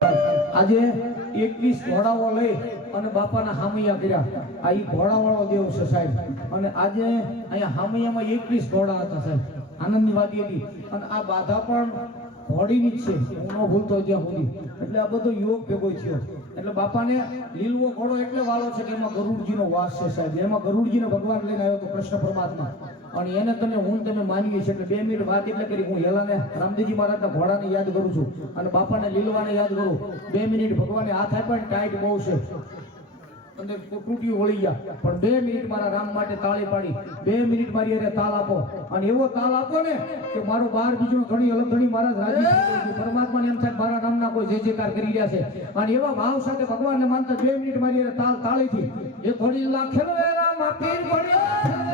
આજે એકવીસ ઘોડાઓ લઈ અને બાપાના હામૈયા કર્યા. આ ઈ ઘોડાવાળો દેવ છે સાહેબ. અને આજે અહીંયા હામૈયામાં એકવીસ ઘોડા હતા સાહેબ. આનંદની વાત હતી. અને આ બાધા પણ ઘોડીની જ છે. હું ન ભૂલતો જ્યાં સુધી. એટલે આ બધો યોગ ભેગો થયો. એટલે બાપાને લીલવો ઘોડો એટલે વાળો છે કે એમાં ગરુડજીનો વાસ છે સાહેબ. એમાં ગરુડજીને ભગવાન લઈને આવ્યો તો કૃષ્ણ પરમાત્મા. અને એને તમે હું તમે માનીએ છીએ એટલે બે મિનિટ વાત એટલે કરી. હું હેલાને રામદેવજી મહારાજના ઘોડાને યાદ કરું છું અને બાપાને લીલવાને યાદ કરું. બે મિનિટ ભગવાને હાથ આપ્યા ટાઈટ બહુ છે. અને તૂટ્યું વળી ગયા. પણ બે મિનિટ મારા રામ માટે તાળી પાડી. બે મિનિટ મારી અરે તાલ આપો. અને એવો તાલ આપો ને કે મારો બાર બીજો ઘણી અલગ ઘણી મારા રાજી. પરમાત્માને એમ થાય મારા નામના કોઈ જે જેકાર કરી રહ્યા છે. અને એવા ભાવ સાથે ભગવાનને માનતા બે મિનિટ મારી અરે તાલ તાળીથી. એ ઘોડી લાખેલો એ રામ પીર ઘોડી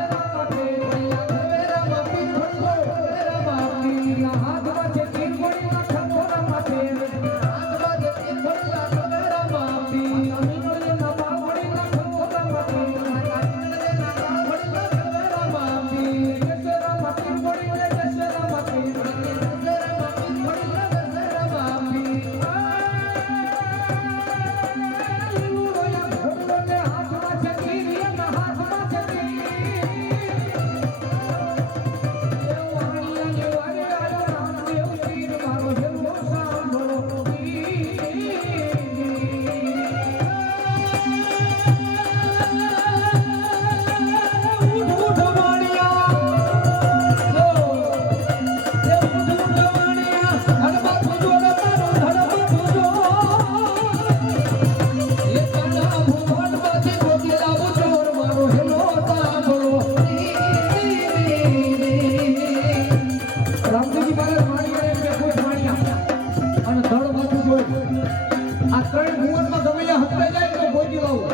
આ ત્રણ મુહૂર્તમાં ગમે હતરાઈ જાય તો ગોતી લાવું.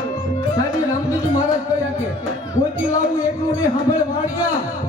સાહેબ રામજીજી મહારાજ કહ્યા કે ગોતી લાવું એટલું નહીં, સાંભળ વાણિયા.